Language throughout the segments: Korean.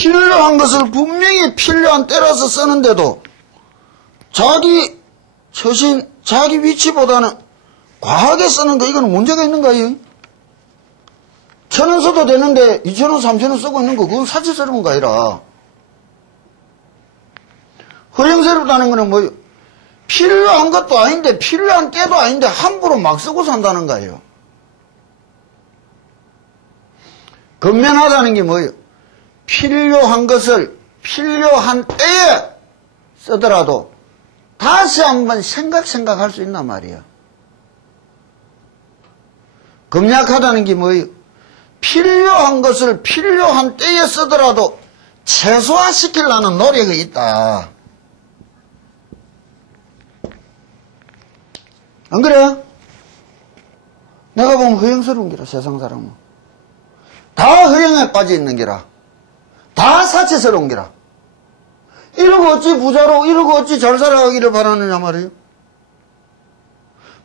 필요한 것을 분명히 필요한 때라서 쓰는데도 자기 처신, 자기 위치보다는 과하게 쓰는 거, 이거는 문제가 있는 거예요. 1,000원 써도 되는데 2,000원, 3,000원 쓰고 있는 거, 그건 사치스러운 거 아니라. 허영스럽다는 거는 뭐예요? 필요한 것도 아닌데, 필요한 때도 아닌데, 함부로 막 쓰고 산다는 거예요. 근면하다는 게 뭐예요? 필요한 것을 필요한 때에 쓰더라도 다시 한번 생각할 수 있단 말이에요. 금약하다는 게 뭐예요? 필요한 것을 필요한 때에 쓰더라도 최소화시키려는 노력이 있다. 안 그래요? 내가 보면 허영스러운 기라, 세상 사람은. 다 허영에 빠져 있는 기라. 다 사치스러운 기라. 이러고 어찌 부자로, 이러고 어찌 잘 살아가기를 바라느냐 말이에요.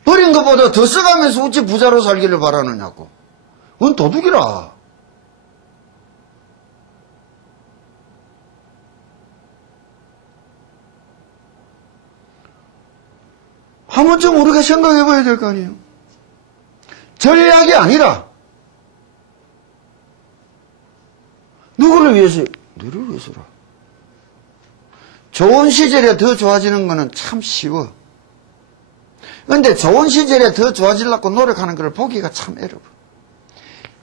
버린 것보다 더 써가면서 어찌 부자로 살기를 바라느냐고. 그건 도둑이라. 한 번쯤 우리가 생각해 봐야 될 거 아니에요. 전략이 아니라 누구를 위해서요? 너를 위해서라. 좋은 시절에 더 좋아지는 거는 참 쉬워. 그런데 좋은 시절에 더 좋아지려고 노력하는 걸 보기가 참 어려워.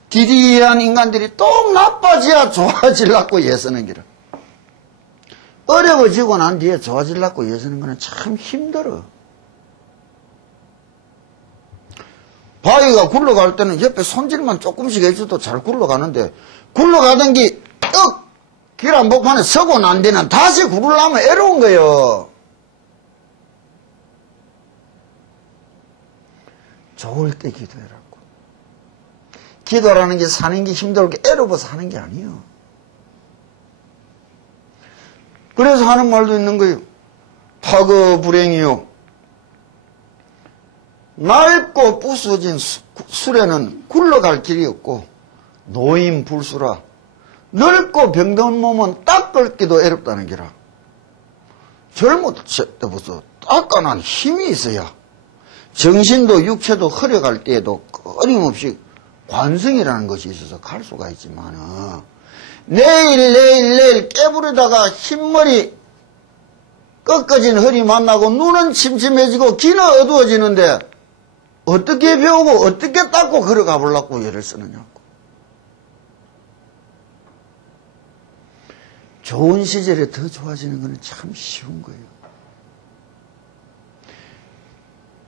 디디한 인간들이 또 나빠져야 좋아지려고 애쓰는 기라. 어려워지고 난 뒤에 좋아지려고 애쓰는 거는 참 힘들어. 바위가 굴러갈 때는 옆에 손질만 조금씩 해줘도 잘 굴러가는데, 굴러가던 게 길 한복판에 서고 난 뒤는 다시 굴러가면 애로운 거예요. 좋을 때 기도해라고. 기도라는 게 사는 게 힘들게 애로워서 하는 게 아니에요. 그래서 하는 말도 있는 거예요. 파거 불행이요. 낡고 부서진 술에는 굴러갈 길이 없고 노인 불수라. 늙고 병든 몸은 닦을기도 어렵다는 기라. 젊었을 때부터 닦아난 힘이 있어야 정신도 육체도 흐려갈 때에도 끊임없이 관성이라는 것이 있어서 갈 수가 있지만 내일 깨부리다가 흰머리 꺾어진 허리 만나고 눈은 침침해지고 귀는 어두워지는데 어떻게 배우고 어떻게 닦고 걸어가 보려고 애를 쓰느냐고. 좋은 시절에 더 좋아지는 것은 참 쉬운 거예요.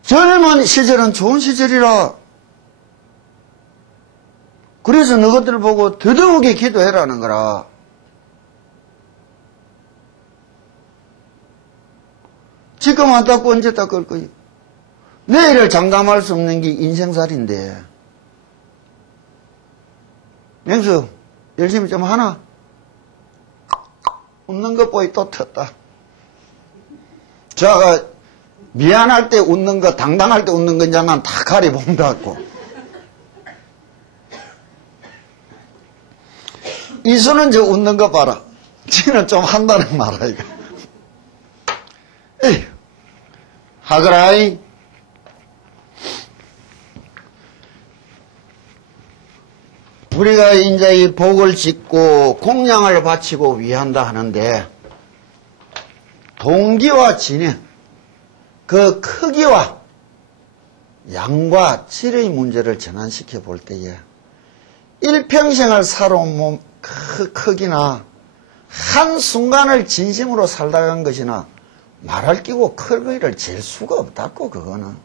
젊은 시절은 좋은 시절이라. 그래서 너희들 보고 더더욱이 기도해라는 거라. 지금 안 닦고 언제 닦을 거예요? 내일을 장담할 수 없는 게 인생살인데. 명수, 열심히 좀 하나? 웃는 것 보이 또 텄다. 자가 미안할 때 웃는 거, 당당할 때 웃는 건 장난 다 가려본다고. 이수는 저 웃는 거 봐라. 지는 좀 한다는 말아, 이거. 에휴, 하거라이. 우리가 이제 이 복을 짓고 공양을 바치고 위한다 하는데 동기와 진행, 그 크기와 양과 질의 문제를 전환시켜 볼 때에 일평생을 살아온 몸 크기나 한순간을 진심으로 살다 간 것이나 말할 끼고 크기를 잴 수가 없다고. 그거는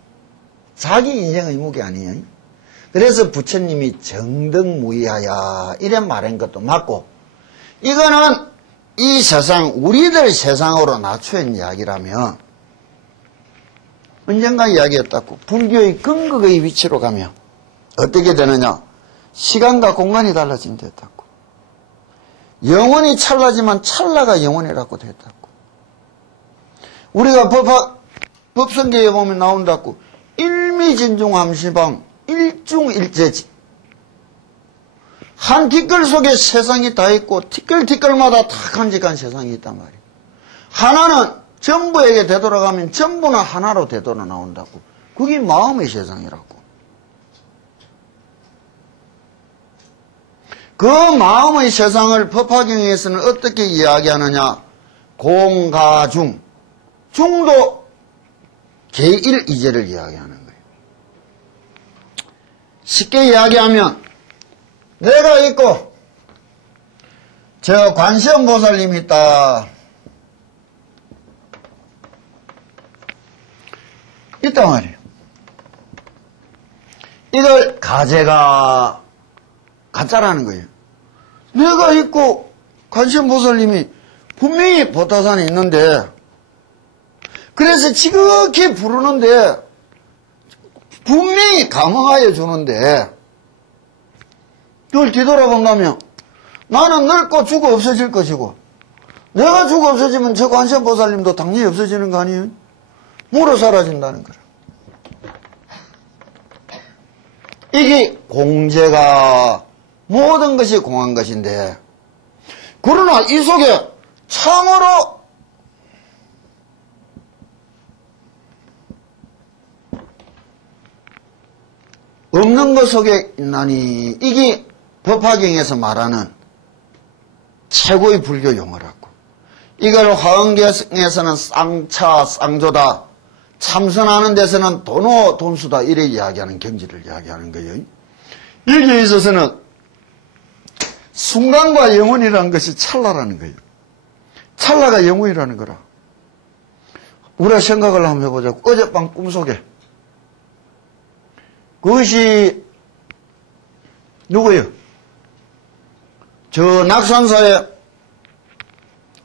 자기 인생의 무게 아니에요. 그래서 부처님이 정등무의하야 이런 말한 것도 맞고, 이거는 이 세상, 우리들 세상으로 낮춘 이야기라면 언젠가 이야기했다고. 불교의 근극의 위치로 가면 어떻게 되느냐? 시간과 공간이 달라진다고. 영원히 찰나지만 찰나가 영원이라고 됐다고. 우리가 법성계에 보면 나온다고. 일미진중함시방 일중일제지. 한 티끌 속에 세상이 다 있고 티끌티끌마다 다 간직한 세상이 있단 말이에요. 하나는 전부에게 되돌아가면 전부는 하나로 되돌아 나온다고. 그게 마음의 세상이라고. 그 마음의 세상을 법화경에서는 어떻게 이야기하느냐. 공가중. 중도 제1이제를 이야기하는 거예요. 쉽게 이야기하면 내가 있고 저 관세음보살님이 있다. 있단 말이에요. 이걸 가제가 가짜라는 거예요. 내가 있고 관세음보살님이 분명히 보타산에 있는데 그래서 지극히 부르는데 분명히 감흥하여 주는데 그걸 뒤돌아본다면 나는 늙고 죽어 없어질 것이고 내가 죽어 없어지면 저 관세음보살님도 당연히 없어지는 거 아니에요? 물어 사라진다는 거라. 이게 공제가 모든 것이 공한 것인데 그러나 이 속에 참으로 없는 것 속에 있나니 이게 법화경에서 말하는 최고의 불교 용어라고. 이걸 화엄경에서는 쌍차, 쌍조다, 참선하는 데서는 돈오, 돈수다 이래 이야기하는 경지를 이야기하는 거예요. 여기에 있어서는 순간과 영혼이라는 것이 찰나라는 거예요. 찰나가 영혼이라는 거라. 우리가 생각을 한번 해보자고. 어젯밤 꿈속에 그것이 누구예요? 저 낙산사의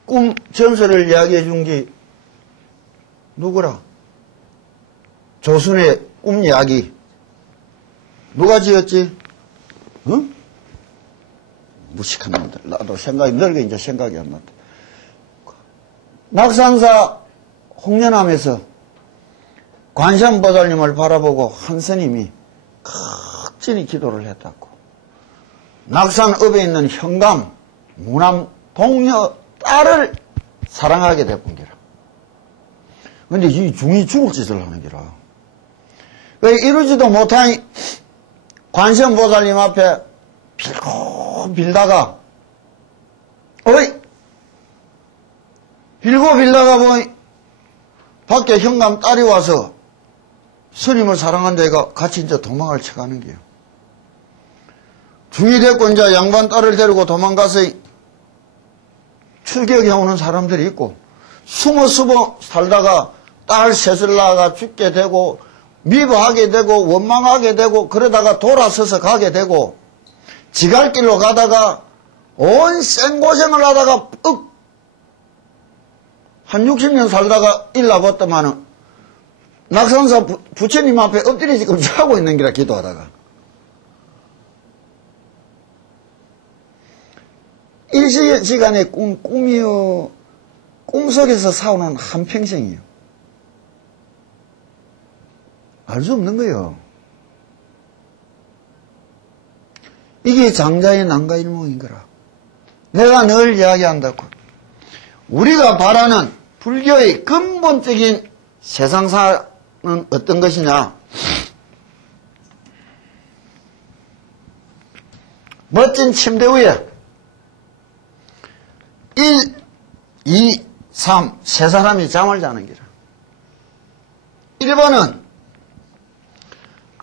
꿈 전설을 이야기해 준 게 누구라? 조선의 꿈 이야기 누가 지었지? 응? 무식한 놈들. 나도 생각이 늙어 이제 생각이 안 났다. 낙산사 홍련암에서 관세음보살님을 바라보고 한 스님이 극진히 기도를 했다고. 낙산읍에 있는 현감, 무남, 동녀, 딸을 사랑하게 돼본 게라. 근데 이 중이 죽을 짓을 하는 게라. 왜 이루지도 못한 관세음보살님 앞에 빌고 빌다가, 빌고 빌다가 보니 밖에 현감 딸이 와서 스님을 사랑한 데가 같이 이제 도망을 쳐가는 게요. 중이 됐고 이제 양반 딸을 데리고 도망가서 출격해 오는 사람들이 있고, 숨어 살다가 딸 셋을 낳아가 죽게 되고, 미워하게 되고, 원망하게 되고, 그러다가 돌아서서 가게 되고, 지갈 길로 가다가 온 생고생을 하다가 한 60년 살다가 일나봤더만은 낙산사 부처님 앞에 엎드려 지금 자고 있는 기라 기도하다가. 일시간의 꿈이요. 꿈속에서 사오는 한평생이요. 알 수 없는 거예요. 이게 장자의 난가일몽인 거라. 내가 늘 이야기한다고. 우리가 바라는 불교의 근본적인 세상사는 어떤 것이냐. 멋진 침대 위에 1, 2, 3 세 사람이 잠을 자는 기라. 1번은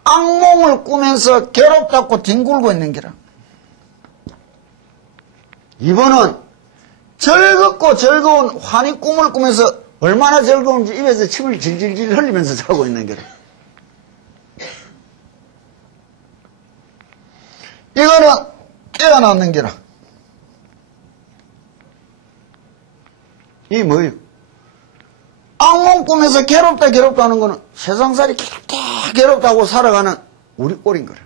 악몽을 꾸면서 괴롭다고 뒹굴고 있는 기라. 2번은 즐겁고 즐거운 환희 꿈을 꾸면서 얼마나 즐거운지 입에서 침을 질질질 흘리면서 자고 있는 기라. 이거는 깨어났는 기라. 이게 뭐예요? 악몽 꾸면서 괴롭다는 거는 세상살이 괴롭다고 살아가는 우리 꼴인 거라.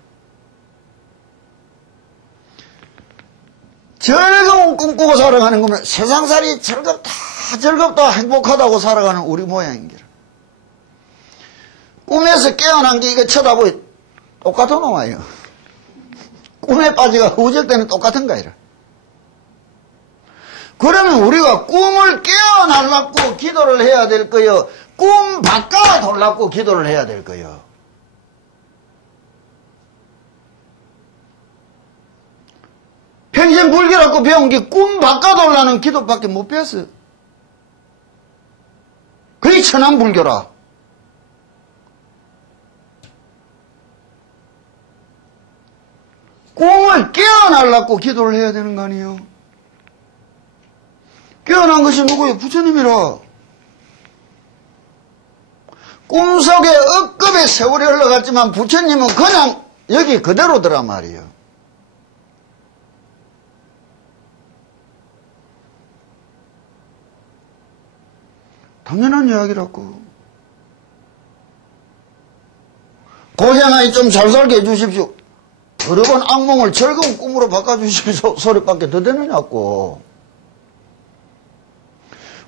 즐거운 꿈 꾸고 살아가는 거면 세상살이 즐겁다 행복하다고 살아가는 우리 모양인 거라. 꿈에서 깨어난 게 이거 쳐다보니 똑같은 놈아요. 꿈에 빠지가 우질 때는 똑같은 거야. 그러면 우리가 꿈을 깨어나려고 기도를 해야 될 거요. 꿈 바꿔 돌라고 기도를 해야 될 거요. 평생 불교라고 배운 게 꿈 바꿔 돌라는 기도밖에 못 배웠어요. 그게 천안 불교라. 꿈을 깨어나려고 기도를 해야 되는 거 아니에요? 깨어난 것이 누구예요? 부처님이라. 꿈속에 억겁의 세월이 흘러갔지만 부처님은 그냥 여기 그대로더라 말이에요. 당연한 이야기라고. 고생하니 좀 잘 살게 해주십시오. 여러 번 악몽을 즐거운 꿈으로 바꿔주실 소리밖에 더 되느냐고.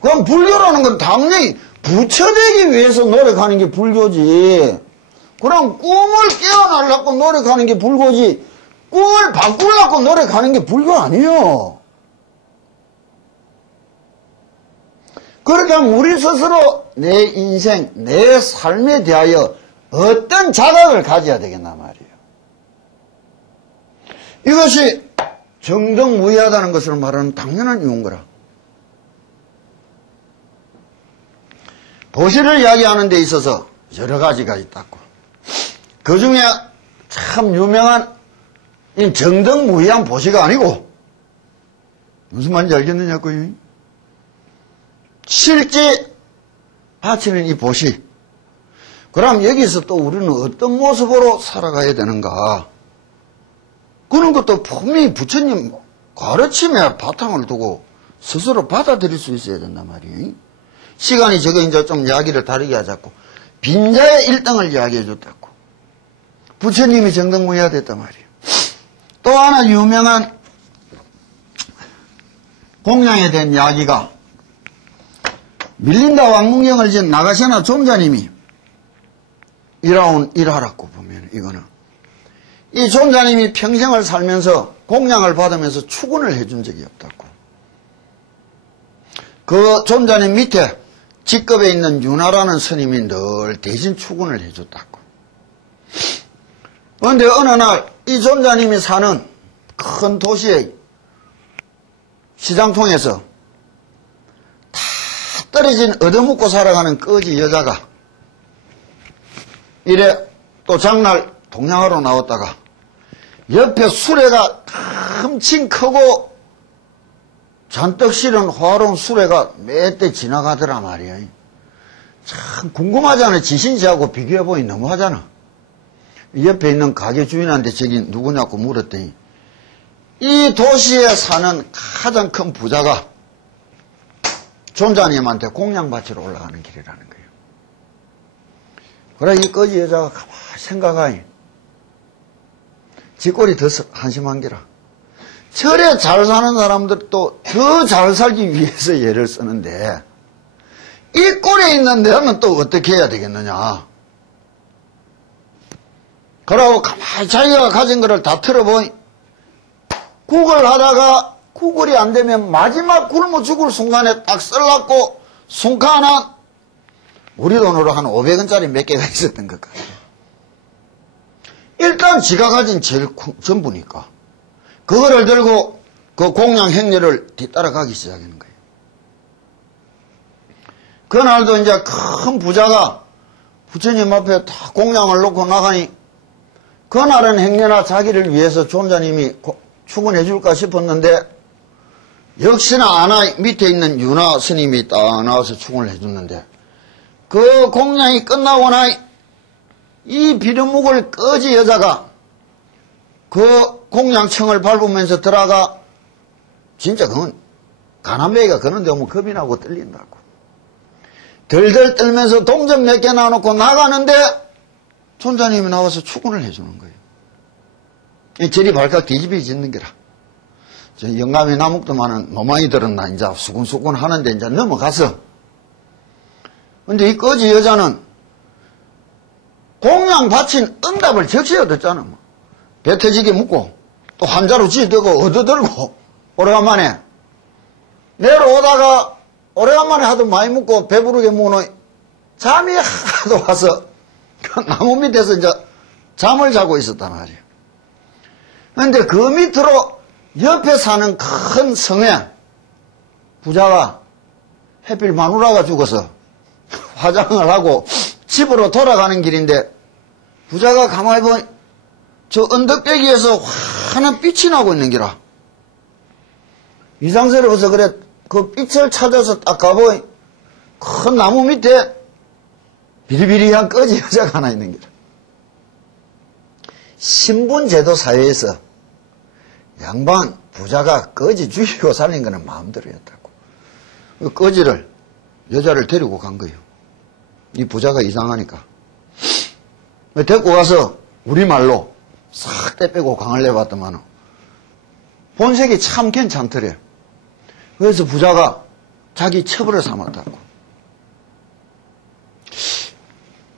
그럼 불교라는 건 당연히 부처되기 위해서 노력하는 게 불교지. 그럼 꿈을 깨어나려고 노력하는 게 불교지. 꿈을 바꾸려고 노력하는 게 불교 아니에요. 그러니까 우리 스스로 내 인생, 내 삶에 대하여 어떤 자각을 가져야 되겠나 말이에요. 이것이 정등무이하다는 것을 말하는 당연한 이유인 거라. 보시를 이야기하는 데 있어서 여러 가지가 있다고. 그 중에 참 유명한 정등무이한 보시가 아니고, 무슨 말인지 알겠느냐고요? 실제 바치는 이 보시. 그럼 여기서 또 우리는 어떤 모습으로 살아가야 되는가? 그런 것도 분명히 부처님 가르침에 바탕을 두고 스스로 받아들일 수 있어야 된단 말이에요. 시간이 저거 이제 좀 이야기를 다르게 하자고. 빈자의 1등을 이야기해 줬다고. 부처님이 정등무이하됐단 말이에요. 또 하나 유명한 공양에 대한 이야기가 밀린다 왕문경을 지은 나가시나 존자님이 일하라고 보면 이거는 이 존자님이 평생을 살면서 공양을 받으면서 축원을 해준 적이 없다고. 그 존자님 밑에 직급에 있는 윤하라는 스님이 늘 대신 축원을 해줬다고. 그런데 어느 날 이 존자님이 사는 큰 도시의 시장통에서 다 떨어진 얻어먹고 살아가는 거지 여자가 이래 또 장날 동양하러 나왔다가 옆에 수레가 엄청 크고 잔뜩 실은 화로운 수레가 몇 대 지나가더라 말이야. 참 궁금하잖아. 지신지하고 비교해보니 너무하잖아. 옆에 있는 가게 주인한테 저기 누구냐고 물었더니 이 도시에 사는 가장 큰 부자가 존자님한테 공양 바치러 올라가는 길이라는 거예요. 그래 이 거지 여자가 가만히 생각하니 지 꼴이 더 한심한 게라. 절에 잘 사는 사람들도 더 잘 살기 위해서 예를 쓰는데 이 꼴에 있는 데는 또 어떻게 해야 되겠느냐. 그러고 가만히 자기가 가진 거를 다 틀어보니 국을 하다가 국을이 안 되면 마지막 굶어 죽을 순간에 딱 썰라고 순간 하나 우리 돈으로 한 500원짜리 몇 개가 있었던 것 같아요. 일단 지가 가진 제일 전부니까 그거를 들고 그 공양 행렬을 뒤따라가기 시작하는 거예요. 그날도 이제 큰 부자가 부처님 앞에 다 공양을 놓고 나가니 그날은 행여나 자기를 위해서 존자님이 축원해 줄까 싶었는데 역시나 아나 밑에 있는 윤화 스님이 딱 나와서 축원을 해줬는데 그 공양이 끝나고 나니 이 비료묵을 꺼지 여자가 그 공양청을 밟으면서 들어가 진짜 그건 가난뱅이가 그런 데 오면 겁이 나고 떨린다고. 덜덜 떨면서 동전 몇 개 놔놓고 나가는데 존자님이 나와서 축원을 해주는 거예요. 저리 발칵 뒤집어지는 거라. 영감이 나묵도만은 노마이들은 나 이제 수군수군 하는데 이제 넘어가서. 근데 이 거지 여자는 공양 바친 응답을 적시에 얻었잖아. 배 터지게 묻고 또 한자로 지대고 얻어들고 오래간만에 내려오다가 오래간만에 하도 많이 먹고 배부르게 먹는 잠이 하도 와서 그 나무 밑에서 이제 잠을 자고 있었단 말이에요. 그런데 그 밑으로 옆에 사는 큰 성에 부자가 햇빛 마누라가 죽어서 화장을 하고 집으로 돌아가는 길인데 부자가 가만히 보니 저 언덕배기에서 환한 빛이 나고 있는 기라. 이상스러워서 그래 그 빛을 찾아서 딱 가보니 큰 나무 밑에 비리비리한 꺼지 여자가 하나 있는 기라. 신분제도 사회에서 양반 부자가 꺼지 죽이고 살린 거는 마음대로였다고. 그 꺼지를 여자를 데리고 간 거예요. 이 부자가 이상하니까. 데리고 가서 우리말로 싹 떼빼고 강을 내봤더만 본색이 참 괜찮더래. 그래서 부자가 자기 처벌을 삼았다고.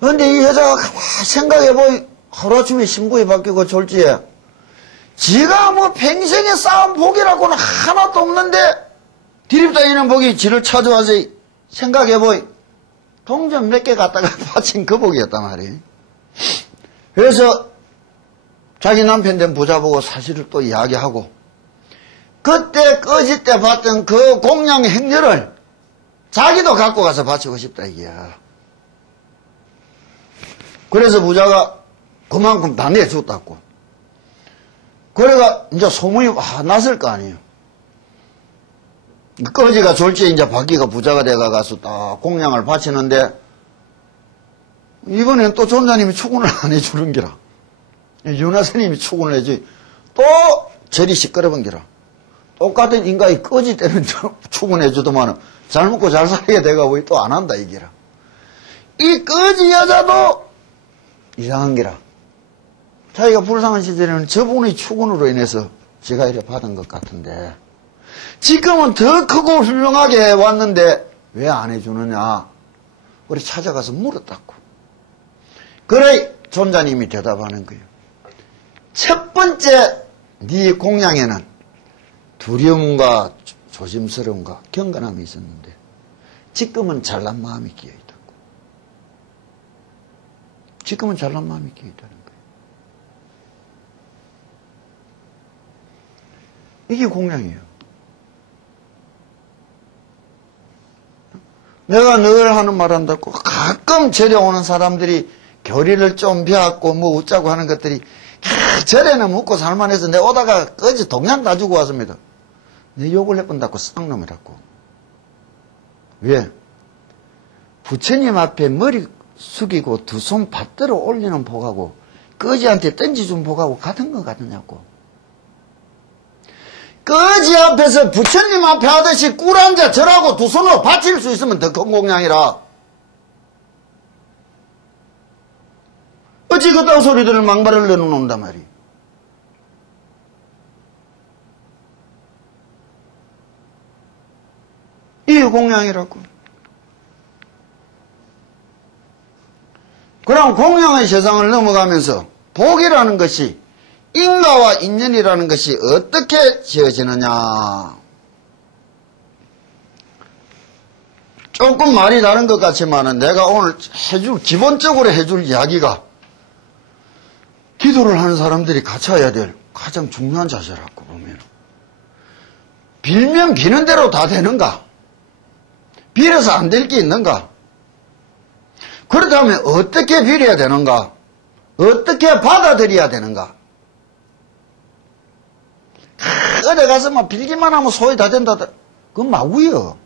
그런데 이 여자가 가만히 생각해보니 하루아침에 신부에 바뀌고 졸지에 지가 뭐 평생에 쌓은 복이라고는 하나도 없는데 디립다니는 복이 지를 찾아와서 생각해보니 동전 몇 개 갖다가 바친 그 복이었단 말이에요. 그래서 자기 남편 된 부자 보고 사실을 또 이야기하고 그때 꺼질 때 봤던 그 공양 행렬을 자기도 갖고 가서 바치고 싶다 이게야. 그래서 부자가 그만큼 다 내줬다고. 그래가 이제 소문이 났을 거 아니에요. 꺼지가 졸지에 이제 바퀴가 부자가 돼가서 딱 공양을 바치는데 이번엔 또 존자님이 축원을 안 해주는 기라. 윤화 스님이 축원을 해주지. 또 절이 시끄러운 기라. 똑같은 인간이 꺼지 때는 축원해 주더만은 잘 먹고 잘 살게 돼가고 또 안 한다 이기라. 이 꺼지 여자도 이상한 기라. 자기가 불쌍한 시절에는 저분의 축원으로 인해서 지가 이래 받은 것 같은데 지금은 더 크고 훌륭하게 왔는데 왜 안 해주느냐. 우리 찾아가서 물었다고. 그래 존자님이 대답하는 거예요. 첫 번째 네 공양에는 두려움과 조심스러움과 경건함이 있었는데 지금은 잘난 마음이 끼어있다고. 지금은 잘난 마음이 끼어있다는 거예요. 이게 공양이에요. 내가 늘 하는 말 한다고 가끔 절에 오는 사람들이 교리를 좀 배웠고 뭐 웃자고 하는 것들이 절에는 묵고 살만해서 내가 오다가 어제 동양 다 주고 왔습니다. 내 욕을 해본다고 쌍놈이라고. 왜? 부처님 앞에 머리 숙이고 두 손 받들어 올리는 복하고 거지한테 던지준 복하고 같은 거 같느냐고. 거지 앞에서 부처님 앞에 하듯이 꿀 앉아 절하고 두 손으로 바칠 수 있으면 더 큰 공양이라. 어찌 그딴 소리들을 막말을 내놓는단 말이야. 이게 공양이라고. 그럼 공양의 세상을 넘어가면서 복이라는 것이 인과와 인연이라는 것이 어떻게 지어지느냐. 조금 말이 다른 것 같지만은 내가 오늘 기본적으로 해줄 이야기가 기도를 하는 사람들이 갖춰야 될 가장 중요한 자세라고 보면 빌면 비는 대로 다 되는가? 빌어서 안 될 게 있는가? 그렇다면 어떻게 빌어야 되는가? 어떻게 받아들여야 되는가? 어디 가서 막 빌기만 하면 소위 다 된다. 그건 마구요.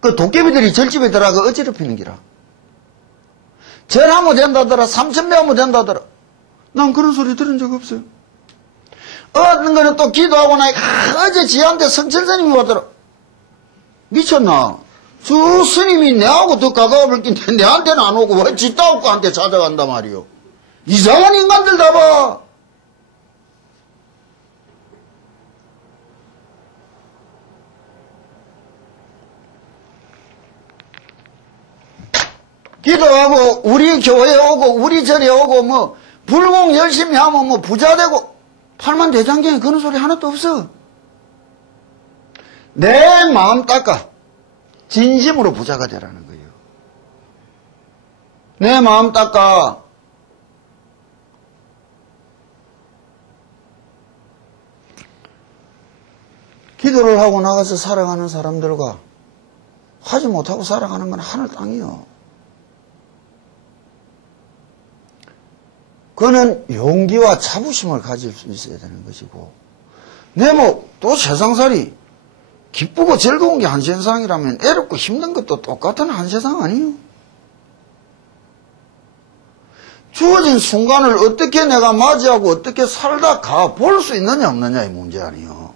그 도깨비들이 절집에 들어가서 어지럽히는 기라. 절하면 된다더라. 3,000배 하면 된다더라. 난 그런 소리 들은 적 없어요. 어떤 거는 또 기도하고 나니까 어제 지한테 성철스님이 오더라. 미쳤나? 저 스님이 내하고 더 가까워볼 낀데 내한테는 안 오고 왜 지따오고한테 찾아간단 말이요. 이상한 인간들 다 봐. 기도하고 우리 교회에 오고 우리 절에 오고 뭐 불공 열심히 하면 뭐 부자 되고 팔만 대장경에 그런 소리 하나도 없어. 내 마음 닦아. 진심으로 부자가 되라는 거예요. 내 마음 닦아. 기도를 하고 나가서 살아가는 사람들과 하지 못하고 살아가는 건 하늘 땅이요. 그거는 용기와 자부심을 가질 수 있어야 되는 것이고, 또 세상살이 기쁘고 즐거운 게 한 세상이라면 애롭고 힘든 것도 똑같은 한 세상 아니에요? 주어진 순간을 어떻게 내가 맞이하고 어떻게 살다 가 볼 수 있느냐 없느냐의 문제 아니에요.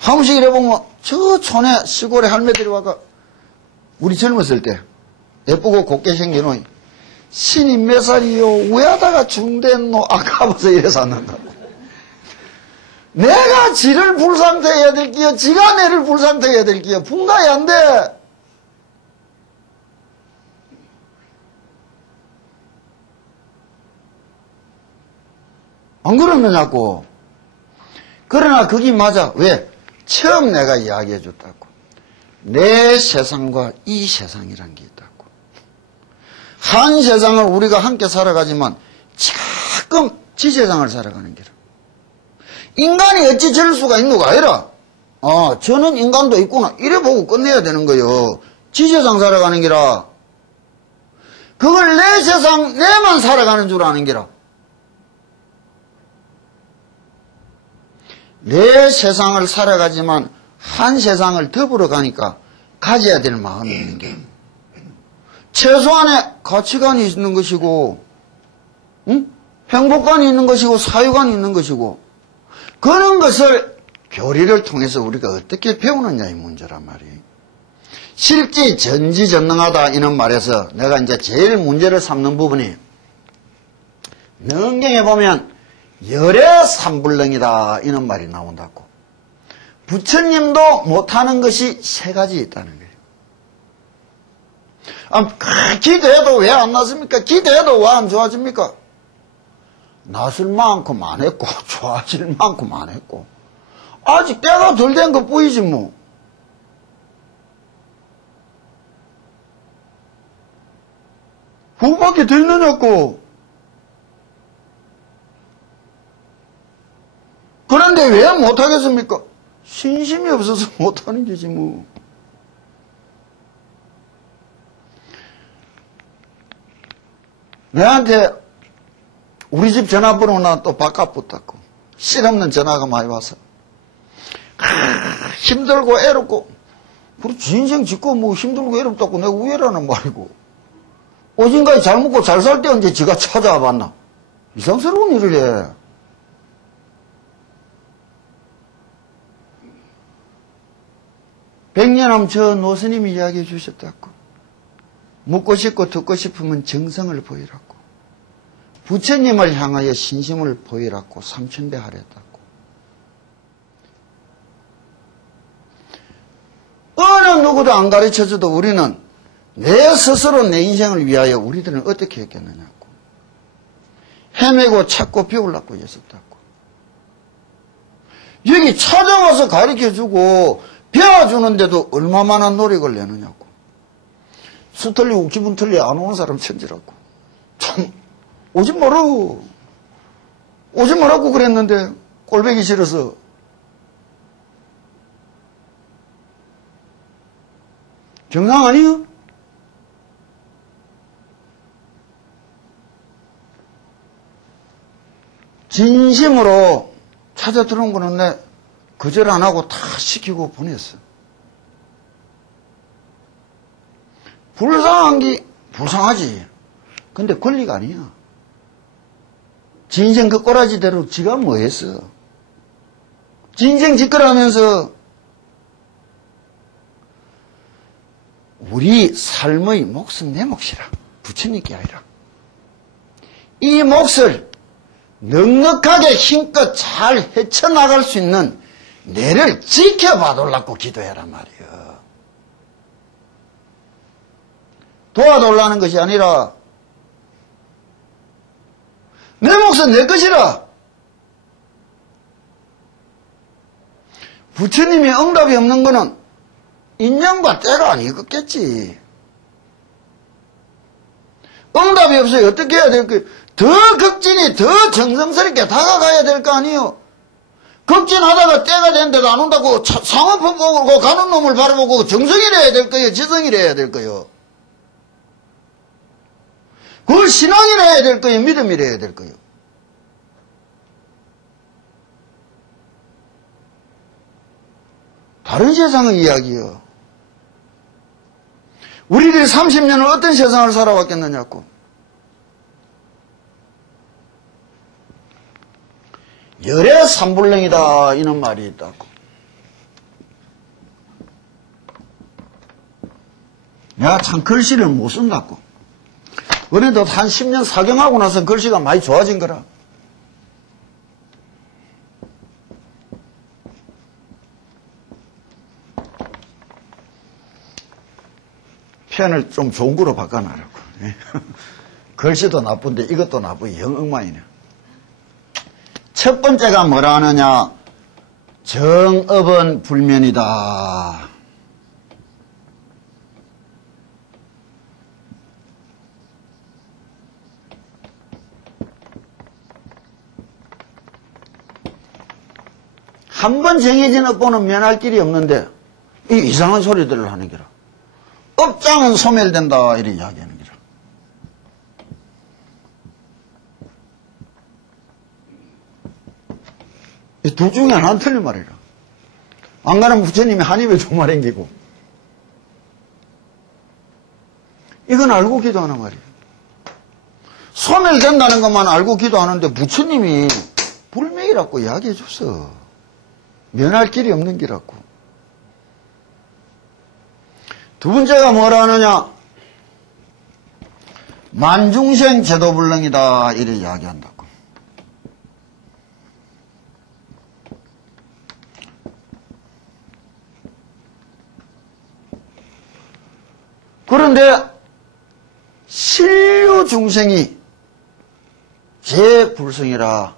한 번씩 이래보면 저 촌에 시골에 할매들이 와가 우리 젊었을 때 예쁘고 곱게 생겨놓은 신이 몇 살이요? 왜 하다가 중대노? 아까워서 이래서 안 난다고. 내가 지를 불상태해야 될게요. 지가 내를 불상태해야 될게요. 분가야 안 돼. 안 그러느냐고. 그러나 그게 맞아. 왜? 처음 내가 이야기해 줬다고. 내 세상과 이 세상이란 게 있다고. 한 세상을 우리가 함께 살아가지만 가끔 지 세상을 살아가는 게라. 인간이 어찌 저럴 수가 있는가 아니라 저는 인간도 있구나 이래 보고 끝내야 되는 거요. 지 세상 살아가는 게라. 그걸 내 세상 내만 살아가는 줄 아는 게라. 내 세상을 살아가지만 한 세상을 더불어 가니까 가져야 될 마음이 있는 게 최소한의 가치관이 있는 것이고, 행복관이 있는 것이고, 사유관이 있는 것이고, 그런 것을 교리를 통해서 우리가 어떻게 배우느냐의 문제란 말이에요. 실제 전지전능하다 이런 말에서 내가 이제 제일 문제를 삼는 부분이 성경에 보면 열의 삼불능이다 이런 말이 나온다고. 부처님도 못하는 것이 세 가지 있다는 거예요. 기도해도 왜 안 났습니까? 기도해도 왜 안 좋아집니까? 낫을 만큼 안 했고 좋아질 만큼 안 했고 아직 때가 덜 된 거 보이지 뭐. 그거밖에 더 있느냐고. 그런데 왜 못하겠습니까? 신심이 없어서 못하는 거지 뭐. 내한테 우리 집 전화번호나 또 바깥 붙었고 실없는 전화가 많이 와서 힘들고 애롭고 그렇지 인생 짓고 뭐 힘들고 애롭다고 내가 우애라는 말이고 어딘가에 잘 먹고 잘 살 때 언제 지가 찾아와 봤나. 이상스러운 일을 해. 백년함 저 노스님이 이야기해 주셨다고. 묻고 싶고 듣고 싶으면 정성을 보이라고. 부처님을 향하여 신심을 보이라고 삼천배 하랬다고. 어느 누구도 안 가르쳐줘도 우리는 내 스스로 내 인생을 위하여 우리들은 어떻게 했겠느냐고. 헤매고 찾고 배우려고 했었다고. 여기 찾아와서 가르쳐주고 배워주는데도 얼마나 노력을 내느냐고. 수틀리고 기분 틀리 안 오는 사람 천지라고. 참 오지 마라. 오지 말라고 그랬는데 꼴보기 싫어서. 정상 아니요? 진심으로 찾아 들어온 거는 내 거절 안 하고 다 시키고 보냈어. 불쌍한 게 불쌍하지. 근데 권리가 아니야. 지 인생 그 꼬라지대로 지가 뭐 했어. 지 인생 짓거라면서 우리 삶의 몫은 내 몫이라. 부처님께 아니라. 이 몫을 넉넉하게 힘껏 잘 헤쳐나갈 수 있는 내를 지켜봐달라고 기도해란 말이야. 도와달라는 것이 아니라 내 몫은 내 것이라. 부처님이 응답이 없는 거는 인연과 때가 아니겠지. 응답이 없어요. 어떻게 해야 될까요? 더 극진히 더 정성스럽게 다가가야 될 거 아니에요. 극진하다가 때가 되는데도 안 온다고 상어품 보고 가는 놈을 바라보고 정성이라 해야 될 거예요. 지성이라 해야 될 거예요. 그걸 신앙이라 해야 될 거예요. 믿음이라 해야 될 거예요. 다른 세상의 이야기요. 우리들이 30년을 어떤 세상을 살아왔겠느냐고. 열의 삼불능이다 이런 말이 있다고. 내가 참 글씨를 못 쓴다고. 그래도 한 10년 사경하고 나서 글씨가 많이 좋아진 거라. 펜을 좀 좋은 거로 바꿔놔라고. 글씨도 나쁜데 이것도 나쁘고 영 엉망이네. 첫 번째가 뭐라 하느냐. 정업은 불면이다. 한 번 정해진 업보는 면할 길이 없는데 이 이상한 소리들을 하는 게라. 업장은 소멸된다 이렇게 이야기하는 게라. 이 둘 중에 하나는 틀린 말이라. 안 그러면 부처님이 한 입에 두 말 앵기고. 이건 알고 기도하는 말이에요. 소멸된다는 것만 알고 기도하는데 부처님이 불명이라고 이야기해 줬어. 면할 길이 없는 기라고. 두 번째가 뭐라 하느냐. 만중생 제도불능이다 이렇게 이야기한다고. 그런데 신류 중생이 제불성이라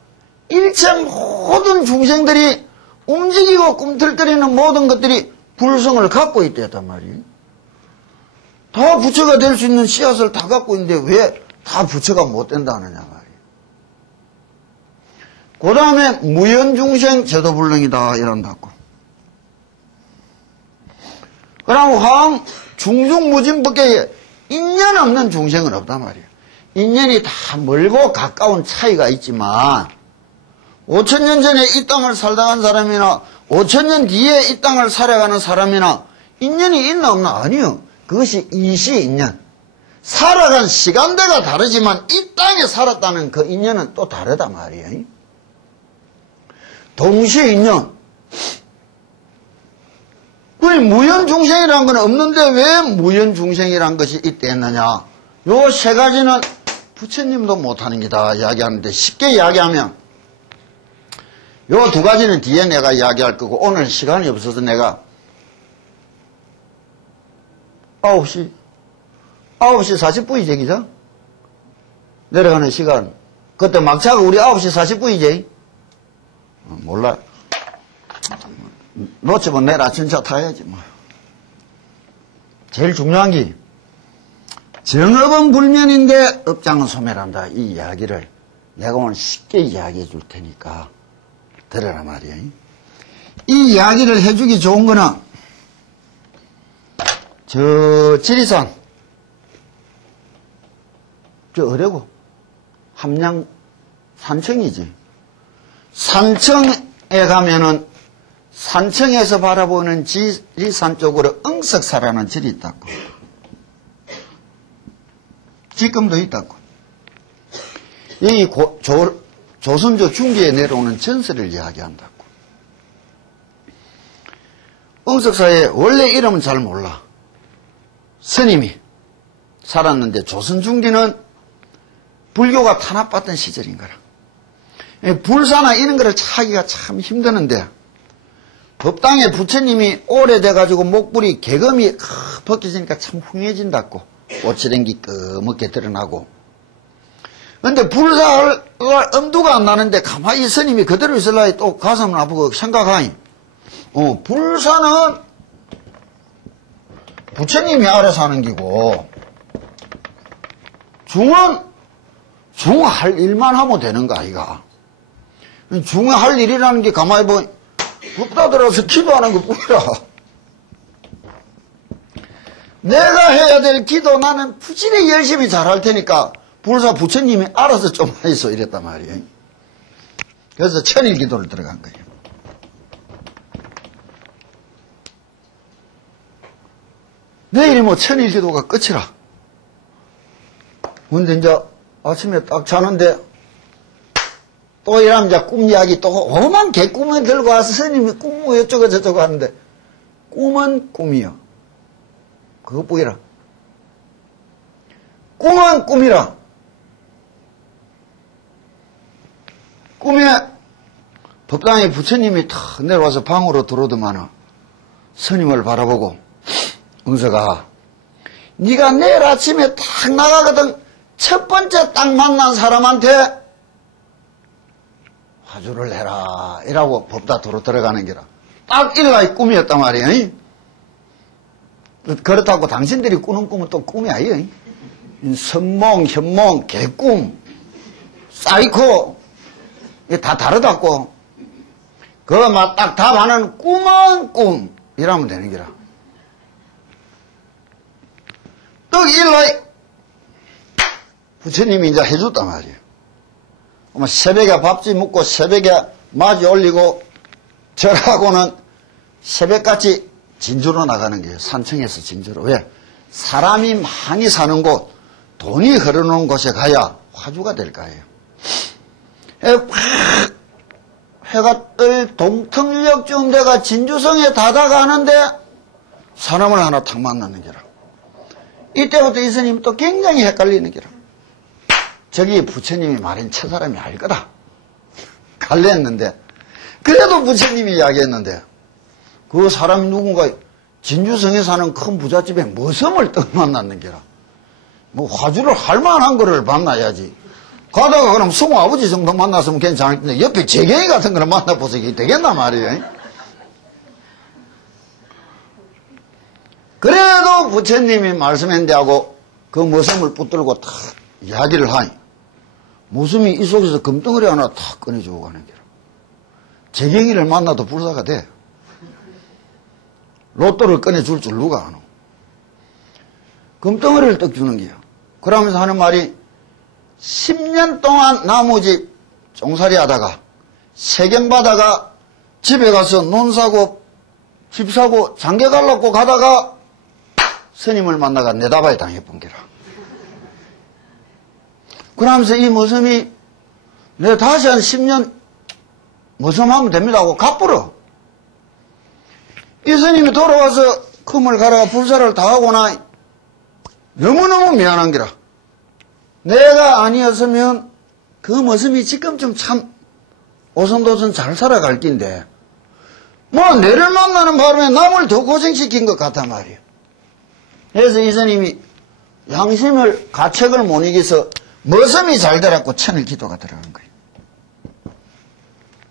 일체 모든 중생들이 움직이고 꿈틀거리는 모든 것들이 불성을 갖고 있단 말이에요. 다 부처가 될 수 있는 씨앗을 다 갖고 있는데 왜 다 부처가 못 된다 하느냐 말이에요. 그 다음에 무연중생 제도불능이다 이런다고. 그럼 황 중중무진법계에 인연 없는 중생은 없단 말이에요. 인연이 다 멀고 가까운 차이가 있지만 5천년 전에 이 땅을 살다 간 사람이나 5천년 뒤에 이 땅을 살아가는 사람이나 인연이 있나 없나? 아니요. 그것이 이시인연. 살아간 시간대가 다르지만 이 땅에 살았다는 그 인연은 또 다르단 말이에요. 동시인연. 왜 무연중생이라는 건 없는데 왜 무연중생이라는 것이 있댔느냐. 요 세 가지는 부처님도 못하는 기다 이야기하는데 쉽게 이야기하면 요 두 가지는 뒤에 내가 이야기할 거고 오늘 시간이 없어서 내가 9시 40분이지 그죠? 내려가는 시간 그때 막차가 우리 9시 40분이지? 몰라. 놓치면 내일 아침차 타야지 뭐. 제일 중요한 게 정업은 불면인데 업장은 소멸한다 이 이야기를 내가 오늘 쉽게 이야기해 줄 테니까 들으라 말이야. 이 이야기를 해주기 좋은 거는 저 지리산 저 어려고 함양 산청이지. 산청에 가면은 산청에서 바라보는 지리산 쪽으로 응석사라는 절이 있다고. 지금도 있다고. 여기 조선조 중기에 내려오는 전설을 이야기한다고. 응석사의 원래 이름은 잘 몰라. 스님이 살았는데 조선 중기는 불교가 탄압받던 시절인 거라. 불사나 이런 거를 찾기가 참 힘드는데 법당에 부처님이 오래돼가지고 목불이 개검이 벗겨지니까 참 흉해진다고. 옷치랭기 끄먹게 드러나고. 근데 불사할 엄두가 안 나는데 가만히 스님이 그대로 있을라니 또 가슴은 아프고 생각하니 불사는 부처님이 알아서 하는 기고, 중은 할 일만 하면 되는 거 아이가. 중에 할 일이라는 게 가만히 보면 법다 들어서 기도하는 것 뿐이라. 내가 해야 될 기도 나는 부지런히 열심히 잘할 테니까 불사 부처님이 알아서 좀 해서 이랬단 말이에요. 그래서 천일 기도를 들어간 거예요. 내일이 뭐 천일 기도가 끝이라. 근데 이제 아침에 딱 자는데 또 이러면 이제 꿈 이야기 또 오만 개꿈을 들고 와서 스님이 꿈 뭐 어쩌고 저쩌고 하는데 꿈은 꿈이요. 그것뿐이라. 꿈은 꿈이라. 꿈에 법당에 부처님이 탁 내려와서 방으로 들어오더만은 스님을 바라보고 응서가 네가 내일 아침에 딱 나가거든 첫 번째 딱 만난 사람한테 화주를 해라 이라고 법다 도로 들어가는 게라. 딱 일어나의 꿈이었단 말이에요. 그렇다고 당신들이 꾸는 꿈은 또 꿈이 아니에요. 선몽, 현몽, 개꿈, 사이코 이게 다 다르다고. 그거 딱 답하는 꿈은 꿈 이라면 되는 게라. 또 일어나의 부처님이 이제 해줬단 말이에요. 새벽에 밥집 먹고 새벽에 맞이 올리고 절하고는 새벽같이 진주로 나가는 거예요. 산청에서 진주로. 왜? 사람이 많이 사는 곳, 돈이 흐르는 곳에 가야 화주가 될 거예요. 해가 뜰 동통역쯤 돼가 진주성에 다다가는데 사람을 하나 탁 만나는 게라. 이때부터 이 스님이 또 굉장히 헷갈리는 게라. 저기 부처님이 말한 저 사람이 알 거다. 갈래 했는데 그래도 부처님이 이야기했는데 그 사람이 누군가 진주성에 사는 큰 부잣집에 머슴을 떡 만났는 게라. 뭐 화주를 할 만한 거를 만나야지. 가다가 그럼 성우 아버지 정도 만났으면 괜찮을 텐데 옆에 재경이 같은 거를 만나보서 이게 되겠나 말이에요. 그래도 부처님이 말씀했는데 하고 그 머슴을 붙들고 탁 이야기를 하니 머슴이 이 속에서 금덩어리 하나 탁 꺼내주고 가는 게라. 재경이를 만나도 불사가 돼. 로또를 꺼내줄 줄 누가 아노. 금덩어리를 떡 주는 게야. 그러면서 하는 말이 10년 동안 나무집 종살이 하다가 세경 받아가 집에 가서 논 사고 집 사고 장계 갈라고 가다가 스님을 만나가 내다바에 당해본 게라. 그러면서 이 머슴이 내가 다시 한 10년 머슴하면 됩니다 하고 갚으러. 이 스님이 돌아와서 금을 갈아가 불사를 다 하고나 너무너무 미안한 게라. 내가 아니었으면 그 머슴이 지금쯤 참 오손도손 잘 살아갈 낀데 뭐 내를 만나는 바람에 남을 더 고생시킨 것 같단 말이에요. 그래서 이 스님이 양심을 가책을 못 이겨서 머슴이 잘 되라고 천일 기도가 들어간 거예요.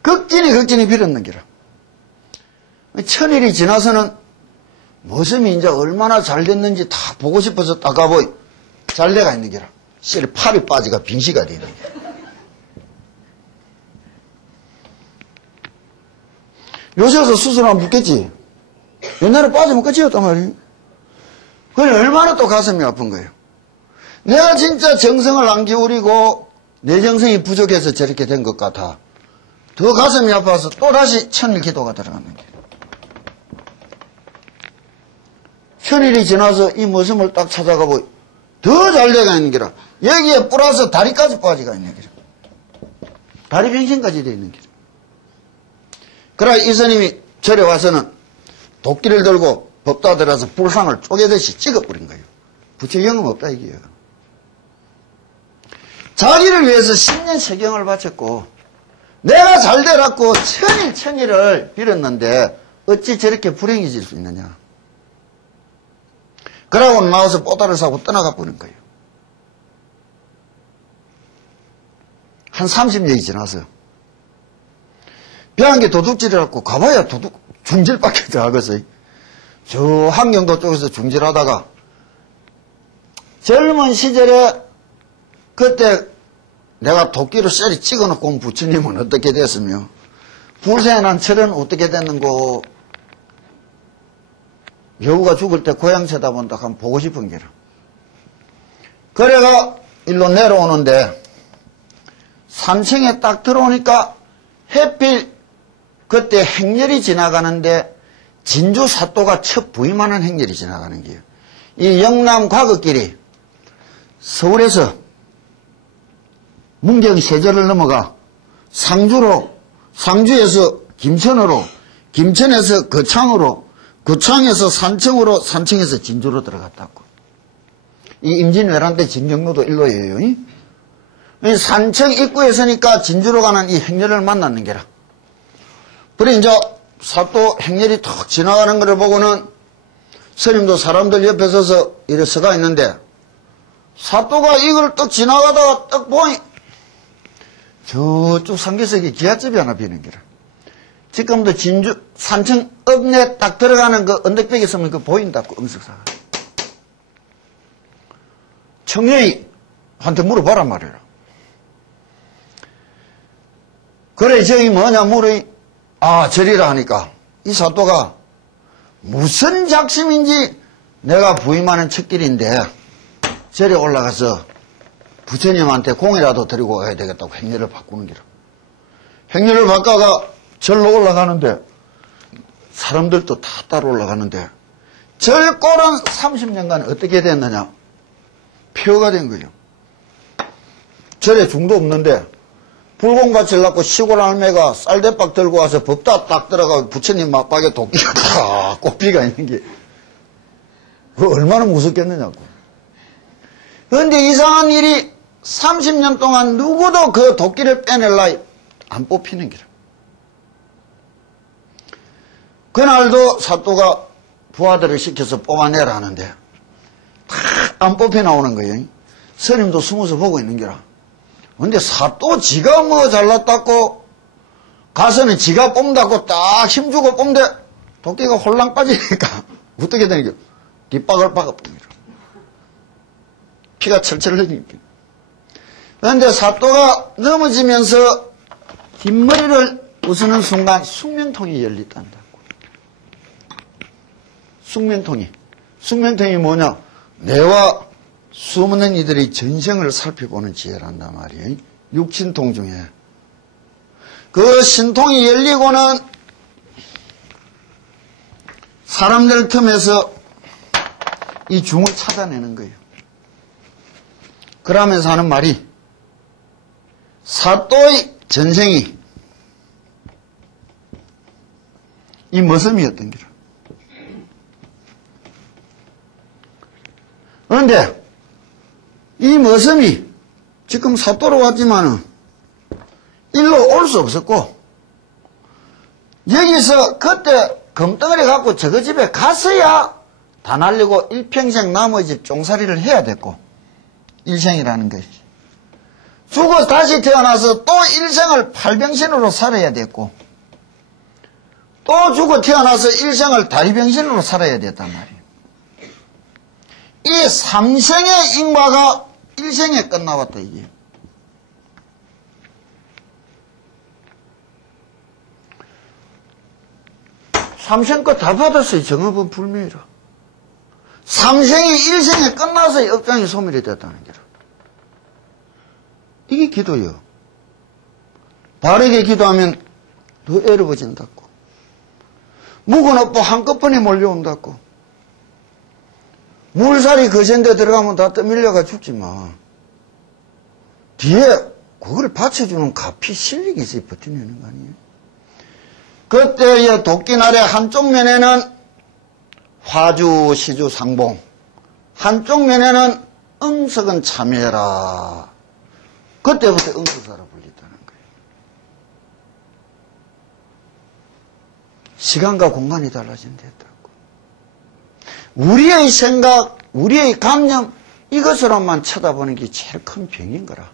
극진히 빌었는 게라. 천일이 지나서는 머슴이 이제 얼마나 잘 됐는지 다 보고 싶어서 딱 가보이 잘 돼가 있는 게라. 실 팔이 빠지가 빙시가 되는 게라. 요새서 수술하면 붓겠지. 옛날에 빠지면 끝이었단 말이에요. 그래 얼마나 또 가슴이 아픈 거예요. 내가 진짜 정성을 안 기울이고 내 정성이 부족해서 저렇게 된 것 같아. 더 가슴이 아파서 또다시 천일 기도가 들어가는 거예요. 천일이 지나서 이 머슴을 딱 찾아가고 더 잘 돼가 있는 게라. 여기에 뿌라서 다리까지 빠지가 있는 게라. 다리 변신까지 돼 있는 게라. 그래 이 스님이 절에 와서는 도끼를 들고 법다 들어서 불상을 쪼개듯이 찍어버린 거예요. 부처 영험 없다 이게요. 자기를 위해서 10년 세경을 바쳤고 내가 잘 되라고 천일을 빌었는데 어찌 저렇게 불행해질 수 있느냐. 그러고 나와서 뽀다를 사고 떠나가 버린 거예요. 한 30년이 지나서 벼한 게 도둑질이라고 가봐야 중질밖에 더 하겠어요. 저 한경도 쪽에서 중질하다가 젊은 시절에 그때 내가 도끼로 쇠리 찍어놓고 온 부처님은 어떻게 됐으며 불세난 철은 어떻게 됐는고 여우가 죽을 때 고향 쳐다본다 하면 보고 싶은 게라. 그래가 일로 내려오는데 산청에 딱 들어오니까 햇빛 그때 행렬이 지나가는데 진주 사또가 첫 부임하는 행렬이 지나가는 게요. 이 영남 과거길이 서울에서 문경 세저를 넘어가 상주에서 김천으로, 김천에서 거창으로, 거창에서 산청으로, 산청에서 진주로 들어갔다고. 이 임진왜란 진경로도 일로예요. 이 산청 입구에 서니까 진주로 가는 이 행렬을 만났는 게라. 그래 이제 사또 행렬이 탁 지나가는 것을 보고는 스님도 사람들 옆에 서서 이래 서가 있는데 사또가 이걸 딱 지나가다가 딱 보니 저쪽 상계석에 기아집이 하나 비는 게라. 지금도 진주 산청 읍내 딱 들어가는 그 언덕벽에 서면 그 보인다고 응석사가. 청년이한테 물어봐란 말이라. 그래 저기 뭐냐 물으니 저리라 하니까 이 사또가 무슨 작심인지 내가 부임하는 첫 길인데 저리 올라가서 부처님한테 공이라도 드리고 가야 되겠다고 행렬을 바꾸는 기라. 행렬을 바꿔가 절로 올라가는데 사람들도 다 따라 올라가는데 절꼴은 30년간 어떻게 됐느냐. 폐허가 된 거예요. 절에 중도 없는데 불공밭을 낳고 시골 할매가 쌀대박 들고 와서 법다 딱 들어가고 부처님 맞박에 도끼가 다 꽃피가 있는 게 그 얼마나 무섭겠느냐고. 그런데 이상한 일이 30년 동안 누구도 그 도끼를 빼낼라 안 뽑히는 기라. 그날도 사또가 부하들을 시켜서 뽑아내라 하는데 다 안 뽑혀 나오는 거예요. 스님도 숨어서 보고 있는 기라. 근데 사또 지가 뭐 잘났다고 가서는 지가 뽑는다고 딱 힘주고 뽑는데 도끼가 홀랑 빠지니까 어떻게 되는 게 뒷박을 박아봅니다. 피가 철철 흘리니까. 그런데 사또가 넘어지면서 뒷머리를 부수는 순간 숙명통이 열렸단다고. 숙명통이 뭐냐? 내와 수없는 이들의 전생을 살펴보는 지혜란단 말이에요. 육신통 중에. 그 신통이 열리고는 사람들 틈에서 이 중을 찾아내는 거예요. 그러면서 하는 말이 사또의 전생이 이 머슴이었던 기라. 그런데 이 머슴이 지금 사또로 왔지만은 일로 올 수 없었고 여기서 그때 금덩어리 갖고 저거 집에 갔어야 다 날리고 일평생 남의 집 종살이를 해야 됐고 일생이라는 것이 죽어 다시 태어나서 또 일생을 팔병신으로 살아야 됐고 또 죽어 태어나서 일생을 다리병신으로 살아야 됐단 말이에요. 이 삼생의 인과가 일생에 끝나왔다 이게. 삼생 거 다 받았어요. 정업은 불명이라. 삼생이 일생에 끝나서 업장이 소멸이 됐다는 게라. 이게 기도요. 바르게 기도하면 더 애로워진다고. 묵은 업보 한꺼번에 몰려온다고. 물살이 거센데 들어가면 다 떠밀려가 죽지 마. 뒤에 그걸 받쳐주는 가피 실력이 있어야 버텨내는 거 아니에요? 그때의 도끼날의 한쪽 면에는 화주, 시주, 상봉, 한쪽 면에는 응석은 참여해라. 그때부터 응석사라 불렸다는 거예요. 시간과 공간이 달라진댔다고. 우리의 생각, 우리의 감정 이것으로만 쳐다보는 게 제일 큰 병인 거라.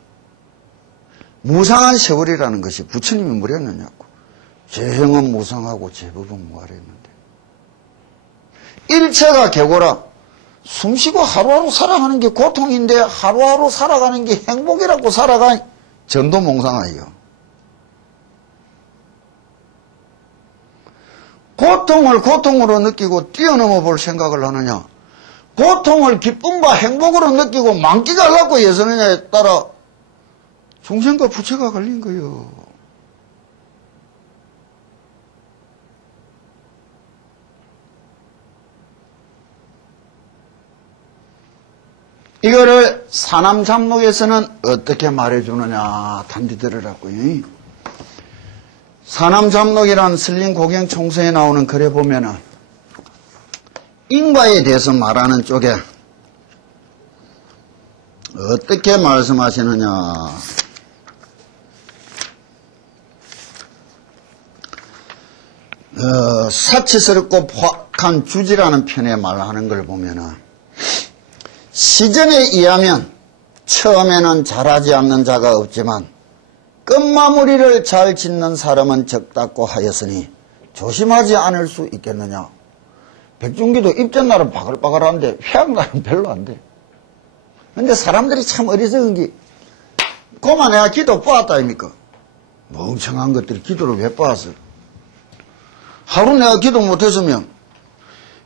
무상한 세월이라는 것이 부처님이 뭐랬느냐고. 제형은 무성하고 제법은 무아했는데 일체가 개고라. 숨쉬고 하루하루 살아가는 게 고통인데 하루하루 살아가는 게 행복이라고 살아가 전도몽상아이요. 고통을 고통으로 느끼고 뛰어넘어 볼 생각을 하느냐, 고통을 기쁨과 행복으로 느끼고 만끽 하려고 예선느냐에 따라 중생과 부처가 걸린 거예요. 이거를 사남잡록에서는 어떻게 말해주느냐 단디 들으라고요. 사남잡록이란 신림고경총서에 나오는 글에 보면은 인과에 대해서 말하는 쪽에 어떻게 말씀하시느냐. 사치스럽고 포악한 주지라는 편에 말하는 걸 보면은 시전에 의하면 처음에는 잘하지 않는 자가 없지만 끝마무리를 잘 짓는 사람은 적다고 하였으니 조심하지 않을 수 있겠느냐. 백중기도 입전날은 바글바글한데 회양날은 별로 안 돼. 근데 사람들이 참 어리석은 게 그만 내가 기도 빠았다 아닙니까? 멍청한 것들이 기도를 왜 빠았어? 하루 내가 기도 못했으면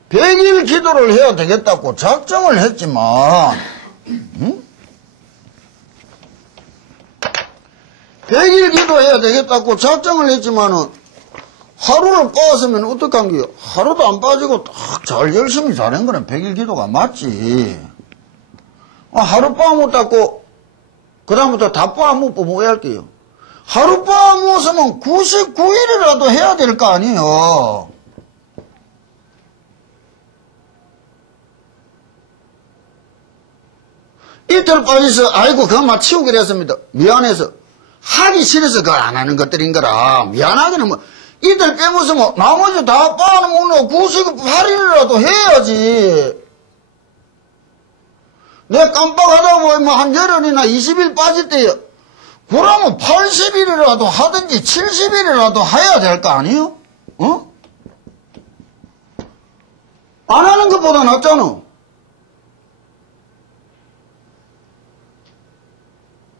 100일 기도를 해야 되겠다고 작정을 했지만, 응? 100일 기도해야 되겠다고 작정을 했지만은, 하루를 빠았으면 어떡한 게요? 하루도 안 빠지고 딱 잘 열심히 잘한 거는 100일 기도가 맞지. 하루 빠먹었다고, 그다음부터 다 빠먹고 뭐 해야 할게요? 하루 빠먹었으면 99일이라도 해야 될 거 아니에요. 이틀 빠져서 아이고 그만 치우기로 했습니다. 미안해서 하기 싫어서 그걸 안 하는 것들인 거라. 미안하기는 뭐 이틀 빼면서 뭐 나머지 다 빠놓으면 98일이라도 해야지. 내가 깜빡하다 보면 한 열흘이나 20일 빠질 때요. 그러면 80일이라도 하든지 70일이라도 해야 될 거 아니에요? 어? 안 하는 것보다 낫잖아.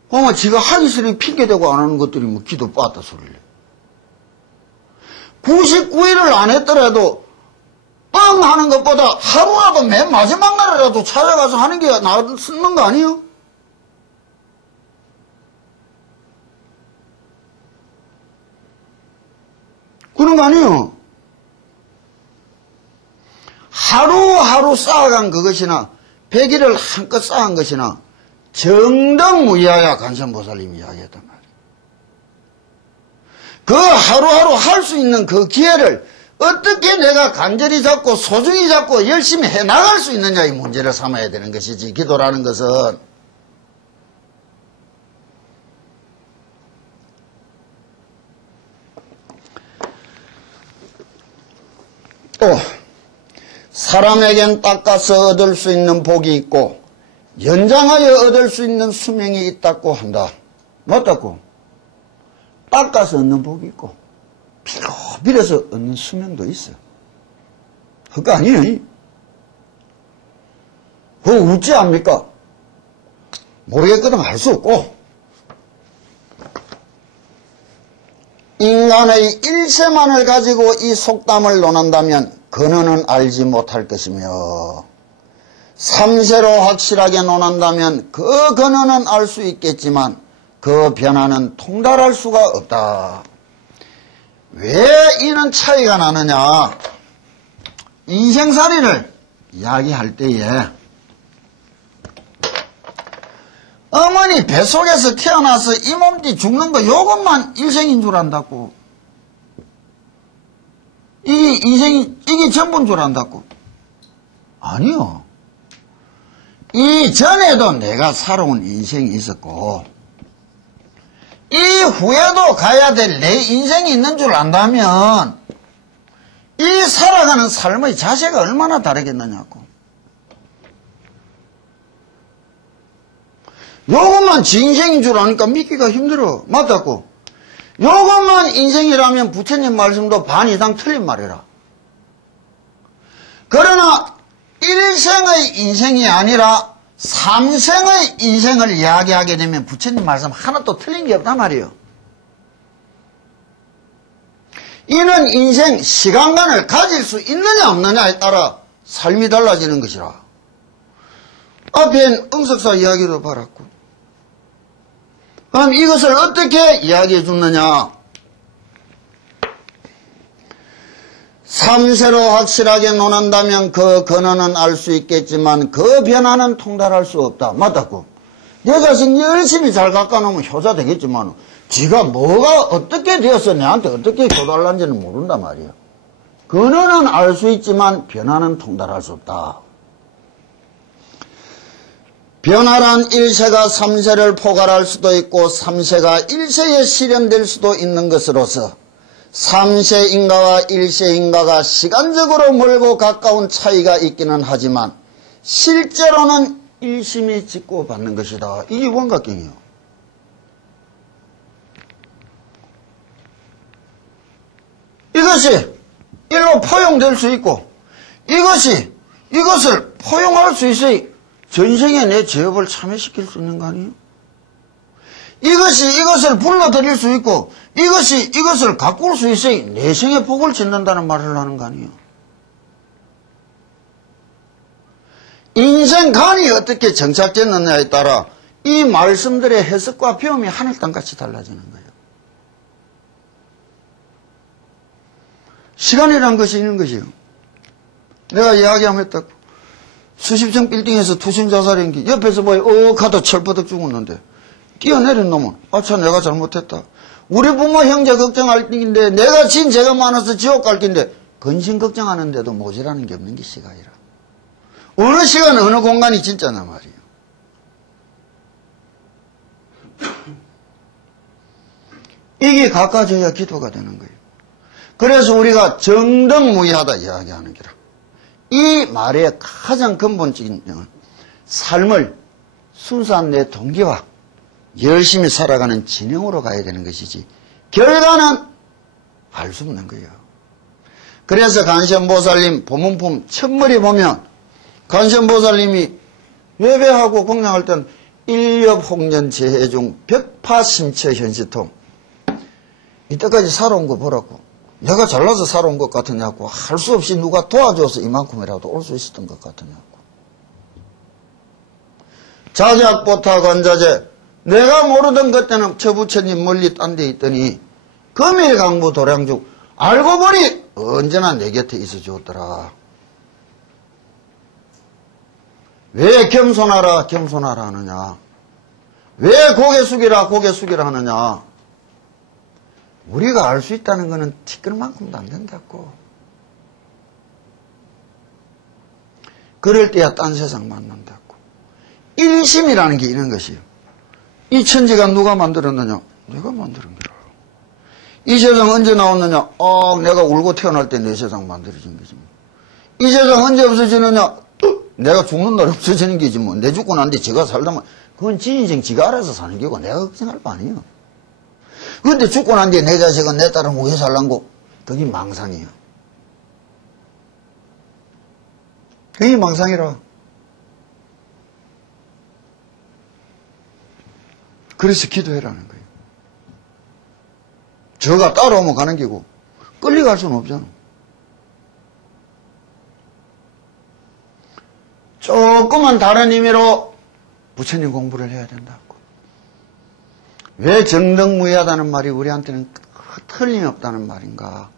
그러면 지가 하기 싫으니 핑계대고 안 하는 것들이 뭐 기도 빠았다 소리를 해. 99일을 안 했더라도 뻥 하는 것보다 하루라도 맨 마지막 날이라도 찾아가서 하는 게 낫는 거 아니에요? 그런 거 아니에요? 하루하루 쌓아간 그것이나 100일을 한껏 쌓은 것이나 정당무이하야 관세음보살님이 이야기했단 말이에요. 그 하루하루 할 수 있는 그 기회를 어떻게 내가 간절히 잡고 소중히 잡고 열심히 해나갈 수 있느냐 이 문제를 삼아야 되는 것이지. 기도라는 것은 또 사람에겐 닦아서 얻을 수 있는 복이 있고 연장하여 얻을 수 있는 수명이 있다고 한다. 맞다고? 닦아서 얻는 복이 있고 피로 빌어서 얻는 수명도 있어. 그거 아니에요? 그거 웃지 않습니까? 모르겠거든 할 수 없고 인간의 일세만을 가지고 이 속담을 논한다면 근원은 알지 못할 것이며 삼세로 확실하게 논한다면 그 근원은 알 수 있겠지만 그 변화는 통달할 수가 없다. 왜 이런 차이가 나느냐? 인생살이를 이야기할 때에 어머니 뱃속에서 태어나서 이 몸띠 죽는 거 요것만 일생인 줄 안다고. 이게 전부인 줄 안다고. 아니요. 이전에도 내가 살아온 인생이 있었고 이후에도 가야 될 내 인생이 있는 줄 안다면 이 살아가는 삶의 자세가 얼마나 다르겠느냐고. 요것만 지 인생인 줄 아니까 믿기가 힘들어. 맞다고. 요것만 인생이라면 부처님 말씀도 반 이상 틀린 말이라. 그러나 일생의 인생이 아니라 삼생의 인생을 이야기하게 되면 부처님 말씀 하나도 틀린 게 없단 말이에요. 이는 인생 시간관을 가질 수 있느냐 없느냐에 따라 삶이 달라지는 것이라. 앞엔 응석사 이야기로 받았고, 그럼 이것을 어떻게 이야기해 줬느냐. 삼세로 확실하게 논한다면 그 근원은 알 수 있겠지만 그 변화는 통달할 수 없다. 맞다고. 내 자신 열심히 잘 깎아놓으면 효자 되겠지만 지가 뭐가 어떻게 되어서 내한테 어떻게 교달난지는 모른단 말이야. 근원은 알 수 있지만 변화는 통달할 수 없다. 변화란 일세가 삼세를 포괄할 수도 있고 삼세가 일세에 실현될 수도 있는 것으로서 삼세인가와 일세인가가 시간적으로 멀고 가까운 차이가 있기는 하지만 실제로는 일심이 짓고 받는 것이다. 이게 원각경이요. 이것이 일로 포용될 수 있고 이것을 포용할 수 있어야 전생에 내 죄업을 참여시킬 수 있는 거 아니에요? 이것을 불러들일 수 있고 이것을 가꿀 수 있어야 내생에 복을 짓는다는 말을 하는 거 아니에요? 인생관이 어떻게 정착됐느냐에 따라 이 말씀들의 해석과 배움이 하늘 땅같이 달라지는 거예요. 시간이라는 것이 있는 것이에요. 내가 이야기하면 했다고. 수십층 빌딩에서 투신 자살한 게 옆에서 하다 철버덕 죽었는데 뛰어내린 놈은 아차 내가 잘못했다. 우리 부모 형제 걱정할 낀데 내가 진 죄가 많아서 지옥 갈 낀데 근심 걱정하는데도 모자라는 게 없는 게 시간이라. 어느 시간 어느 공간이 진짜나 말이에요. 이게 가까워져야 기도가 되는 거예요. 그래서 우리가 정등무이하다 이야기하는 게라. 이 말의 가장 근본적인 내용은 삶을 순수한 내 동기와 열심히 살아가는 진영으로 가야 되는 것이지 결과는 알 수 없는 거예요. 그래서 간선보살님 법문품 첫머리 보면 간선보살님이 예배하고 공양할 땐 일엽홍련 재해중 벽파심처 현시통 이때까지 살아온 거 보라고. 내가 잘나서 살아온 것 같으냐고. 할 수 없이 누가 도와줘서 이만큼이라도 올 수 있었던 것 같으냐고. 자작보타 관자재. 내가 모르던 것 때는 저 부처님 멀리 딴 데 있더니 금일강부 도량죽 알고 보니 언제나 내 곁에 있어 주었더라. 왜 겸손하라 겸손하라 하느냐. 왜 고개 숙이라 고개 숙이라 하느냐. 우리가 알 수 있다는 것은 티끌만큼도 안 된다고. 그럴 때야 딴 세상 만난다고. 일심이라는 게 있는 것이에요. 이 천지가 누가 만들었느냐? 내가 만드는 거라. 이 세상 언제 나왔느냐? 내가 울고 태어날 때 내 세상 만들어진 거지. 이 세상 언제 없어지느냐? 내가 죽는 날 없어지는 게지 뭐. 내 죽고 난 뒤 지가 살다면 그건 지 인생 지가 알아서 사는 게고 내가 걱정할 거 아니에요. 그런데 죽고 난 뒤에 내 자식은 내 딸은 왜 살란고? 그게 망상이에요. 그게 망상이라. 그래서 기도해라는 거예요. 저가 따라오면 가는 게고 끌려갈 수는 없잖아. 조금만 다른 의미로 부처님 공부를 해야 된다고. 왜 정등무이하다는 말이 우리한테는 틀림없다는 말인가?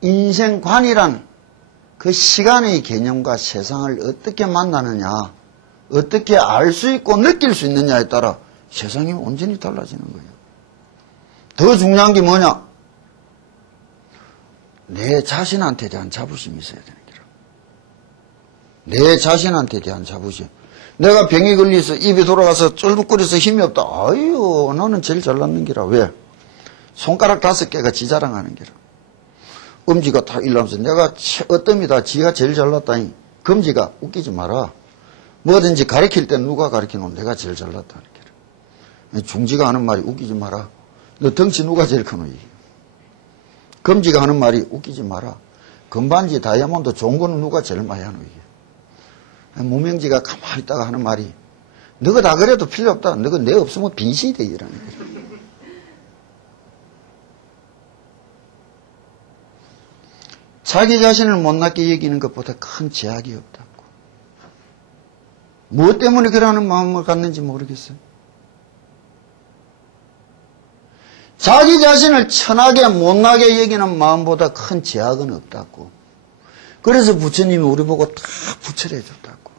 인생관이란 그 시간의 개념과 세상을 어떻게 만나느냐, 어떻게 알 수 있고 느낄 수 있느냐에 따라 세상이 온전히 달라지는 거예요. 더 중요한 게 뭐냐? 내 자신한테 대한 자부심이 있어야 되는 거라. 내 자신한테 대한 자부심. 내가 병이 걸려서 입이 돌아가서 쫄뚝거려서 힘이 없다. 아유, 너는 제일 잘났는 기라. 왜? 손가락 5개가 지 자랑하는 기라. 엄지가 다 일러면서 내가 어떤이다. 지가 제일 잘났다니. 금지가 웃기지 마라. 뭐든지 가르칠 때 누가 가르치노? 내가 제일 잘났다는 기라. 중지가 하는 말이 웃기지 마라. 너 덩치 누가 제일 크노? 금지가 하는 말이 웃기지 마라. 금반지 다이아몬드 좋은 거는 누가 제일 많이 하노? 무명지가 가만히 있다가 하는 말이 너가 다 그래도 필요 없다. 너가 내 없으면 빈신이 되기라는 거죠. 자기 자신을 못났게 여기는 것보다 큰 제약이 없다고. 무엇 때문에 그러는 마음을 갖는지 모르겠어요. 자기 자신을 천하게 못나게 여기는 마음보다 큰 제약은 없다고. 그래서 부처님이 우리 보고 다 부처를 해줬다고.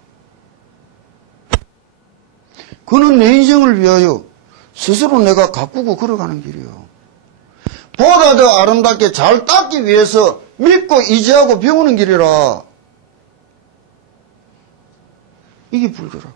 그는 내 인생을 위하여 스스로 내가 가꾸고 걸어가는 길이요. 보다 더 아름답게 잘 닦기 위해서 믿고 의지하고 배우는 길이라. 이게 불교라.